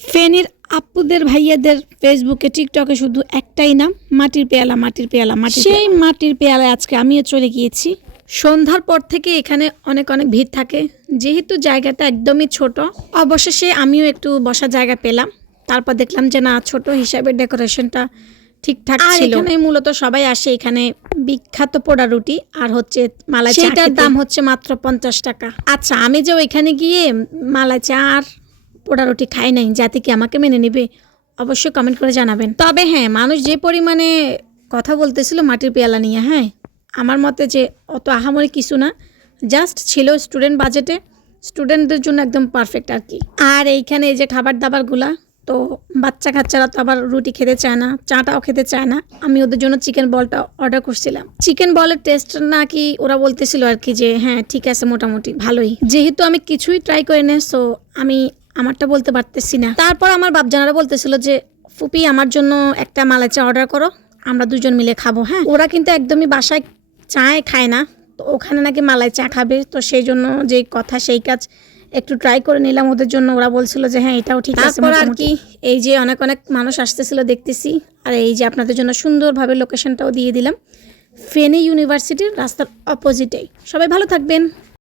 ফেনীর আপুদের ভাইয়াদের ফেসবুকে টিকটকে শুধু একটাই নাম, মাটির পেয়ালা মাটির পেয়ালা মাটির সেই মাটির পেয়ালায় আজকে আমিও চলে গিয়েছি। সন্ধ্যার পর থেকে এখানে অনেক অনেক ভিড় থাকে, যেহেতু জায়গাটা একদমই ছোট। অবশেষে আমিও একটু বসার জায়গা পেলাম। তারপর দেখলাম যে না, ছোট হিসাবে ডেকোরেশনটা ঠিকঠাক ছিল। এখানে মূলত সবাই আসে এখানে বিখ্যাত পোড়া রুটি আর হচ্ছে মালাই চা, সেটার দাম হচ্ছে মাত্র 50 টাকা। আচ্ছা, আমি যে ওইখানে গিয়ে মালাই চা আর পোড়া রুটি খাই নাই, যাতে কি আমাকে মেনে নেবে অবশ্যই কমেন্ট করে জানাবেন। তবে হ্যাঁ, মানুষ যে পরিমাণে কথা বলতেছিল মাটির পেয়ালা নিয়ে, হ্যাঁ আমার মতে যে অত আহামরি কিছু না, জাস্ট ছিল স্টুডেন্ট বাজেটে, স্টুডেন্টদের জন্য একদম পারফেক্ট আর কি। আর এইখানে এই যে খাবার দাবারগুলা, তো বাচ্চা কাচ্চারা তো আবার রুটি খেতে চায় না, চাটাও খেতে চায় না। আমি ওদের জন্য চিকেন বলটা অর্ডার করছিলাম। চিকেন বলের টেস্ট নাকি ওরা বলতেছিল আর কি যে হ্যাঁ ঠিক আছে, মোটামুটি ভালোই। যেহেতু আমি কিছুই ট্রাই করি না, সো আমি আমারটা বলতে পারতেছি না। তারপর আমার বাপজানারা বলতেছিল যে ফুপি আমার জন্য একটা মালাই চা অর্ডার করো, আমরা দুজন মিলে খাবো। হ্যাঁ, ওরা কিন্তু একদমই বাসায় চায় খায় না, তো ওখানে নাকি মালাই চা খাবে, তো সেই জন্য যে কথা সেই কাজ একটু ট্রাই করে নিলাম ওদের জন্য। ওরা বলছিল যে হ্যাঁ এটাও ঠিক আছে। তারপর আর কি, এই যে অনেক অনেক মানুষ আসতেছিল দেখতেছি, আর এই যে আপনাদের জন্য সুন্দরভাবে লোকেশনটাও দিয়ে দিলাম, ফেনী ইউনিভার্সিটির রাস্তার অপোজিটেই। সবাই ভালো থাকবেন।